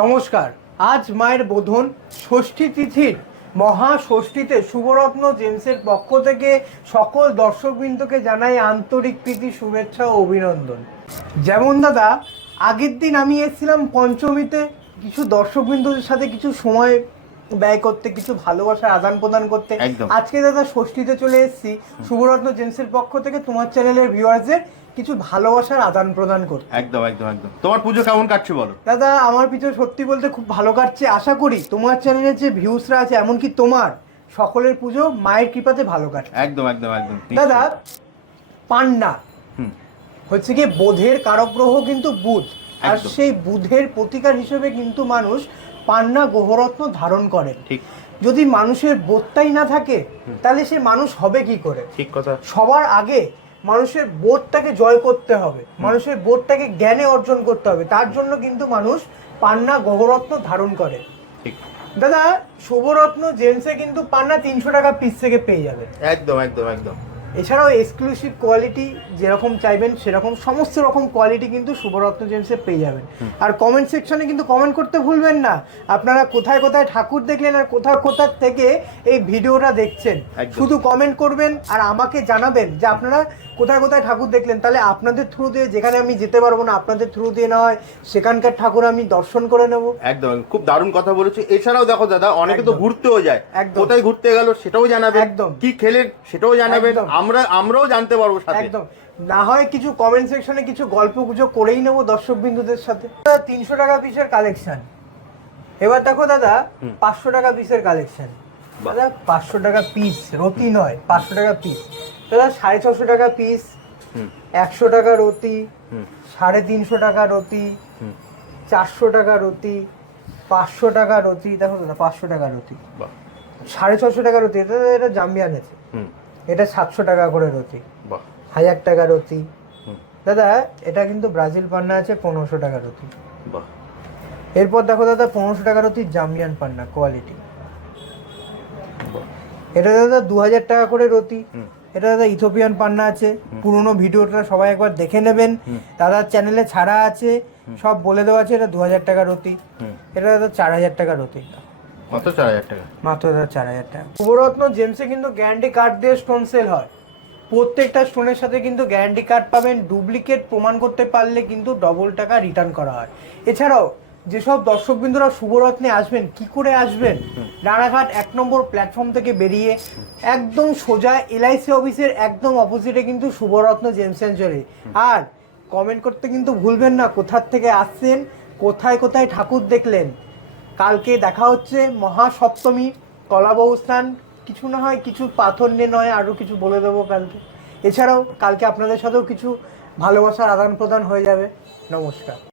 নমস্কার, আজ মায়ের বোধন ষষ্ঠী তিথির মহা ষষ্ঠীতে শুভরত্ন জেমসের পক্ষ থেকে সকল দর্শকবৃন্দকে জানাই আন্তরিক প্রীতি, শুভেচ্ছা ও অভিনন্দন। যেমন দাদা, আগের দিন আমি এসেছিলাম পঞ্চমীতে, কিছু দর্শকবৃন্দদের সাথে কিছু সময় ব্যয় করতে কিছু ভালোবাসার আদান প্রদান করতে। আজকে দাদা ষষ্ঠীতে চলে এসেছি। শুভরত্ন জেন্সের পক্ষ থেকে তোমার চ্যানেলের ভিউয়ার্সদের কিছু ভালোবাসার আদান প্রদান করতে। একদম একদম একদম। তোমার পুজো কেমন কাটছে বলো? দাদা আমার পিছনে সত্যি বলতে খুব ভালো কাটছে। আশা করি তোমার চ্যানেলের যে ভিউসরা আছে এমনকি তোমার সকলের পুজো মায়ের কৃপাতে ভালো কাটছে। একদম একদম একদম। দাদা পান্না। হচ্ছে কি বোধের কারক গ্রহ কিন্তু বুধ। আর সেই বুধের প্রতিকার হিসেবে কিন্তু মানুষ পান্না গ্রহরত্ন ধারণ করেন। ঠিক। যদি মানুষের বোধটাই না থাকে তাহলে সে মানুষ হবে কি করে? ঠিক কথা। সবার আগে মানুষের বোধটাকে জয় করতে হবে। মানুষের বোধটাকে জ্ঞানে অর্জন করতে হবে। তার জন্য কিন্তু মানুষ পান্না গহরত্ন ধারণ করে। ঠিক। দাদা শুভরত্ন জেন্সে কিন্তু পান্না তিনশো টাকা পিস থেকে পেয়ে যাবে। একদম একদম একদম। এছাড়াও এক্সক্লুসিভ কোয়ালিটি যেরকম চাইবেন সেরকম সমস্ত রকম কোয়ালিটি কিন্তু শুভরত্ন জেমসে পেয়ে যাবেন। আর কমেন্ট সেকশনে কিন্তু কমেন্ট করতে ভুলবেন না। আপনারা কোথায় কোথায় ঠাকুর দেখলেন আর কোথায় কোথার থেকে এই ভিডিওটা দেখছেন। শুধু কমেন্ট করবেন আর আমাকে জানাবেন যে আপনারা কোথায় কোথায় ঠাকুর দেখলেন? তাহলে আপনাদের থ্রু দিয়ে যেখানে আমি যেতে পারব না আপনাদের থ্রু দিয়ে না হয় সেখানকার ঠাকুর আমি দর্শন করে নেব। একদম খুব দারুণ কথা বলেছ। এছাড়াও দেখো দাদা অনেকে তো ঘুরতেও যায়। কোথায় ঘুরতে গেল সেটাও জানাবে একদম। কি খেলেন সেটাও জানাবেন। একদম। আমরা আমরাও জানতে পারব সাথে। একদম। না হয় কিছু কমেন্ট সেকশনে কিছু গল্প গুজব করেই নেব দর্শক বিন্দুদের সাথে তিনশো টাকা পিসের কালেকশন এবার দেখো দাদা পাঁচশো টাকা পিসের কালেকশন দাদা পাঁচশো টাকা পিস রতি নয় পাঁচশো টাকা পিস দাদা সাড়ে ছশো টাকা পিস একশো টাকা রতি হুম। সাড়ে তিনশো টাকা রতি চারশো টাকা রতি পাঁচশো টাকা রতি দেখো দাদা পাঁচশো টাকা রতি সাড়ে ছশো টাকা রতি এটা এটা জাম্বিয়ান আছে। এটা সাতশো টাকা করে রতি হাজার টাকা রতি দাদা এটা কিন্তু ব্রাজিল পান্না আছে পনেরোশো টাকা রতি এরপর দেখো দাদা পনেরোশো টাকা রতি জাম্বিয়ান পান্না কোয়ালিটি এটা দাদা দু হাজার টাকা করে রতি হুম। এটা দাদা ইথোপিয়ান পান্না আছে পুরোনো ভিডিওটা সবাই একবার দেখে নেবেন। দাদার চ্যানেলে ছাড়া আছে সব বলে দেওয়া আছে এটা দু হাজার টাকার রতি। হুম। এটা দাদা চার হাজার টাকার রতি। মাত্র চার হাজার টাকা? মাত্র দাদা চার হাজার টাকা। শুভরত্ন জেমসে কিন্তু গ্যারান্টি কার্ড দিয়ে স্টোন সেল হয়। প্রত্যেকটা স্টোনের সাথে কিন্তু গ্যারান্টি কার্ড পাবেন ডুপ্লিকেট প্রমাণ করতে পারলে কিন্তু ডবল টাকা রিটার্ন করা হয়। এছাড়াও যেসব দর্শকবৃন্দরা শুভরত্নে আসবেন কি করে আসবেন? রানাঘাট এক নম্বর প্ল্যাটফর্ম থেকে বেরিয়ে একদম সোজা এলআইসি অফিসের একদম অপোজিটে কিন্তু শুভরত্ন জেমস সেঞ্চুরি আর কমেন্ট করতে কিন্তু ভুলবেন না কোথার থেকে আসছেন কোথায় কোথায় ঠাকুর দেখলেন? কালকে দেখা হচ্ছে মহাসপ্তমী কলাবউ স্নান কিছু না হয় কিছু পাথর নিয়ে নয় আরও কিছু বলে দেবো কালকে। এছাড়াও কালকে আপনাদের সাথেও কিছু ভালোবাসার আদান প্রদান হয়ে যাবে। নমস্কার।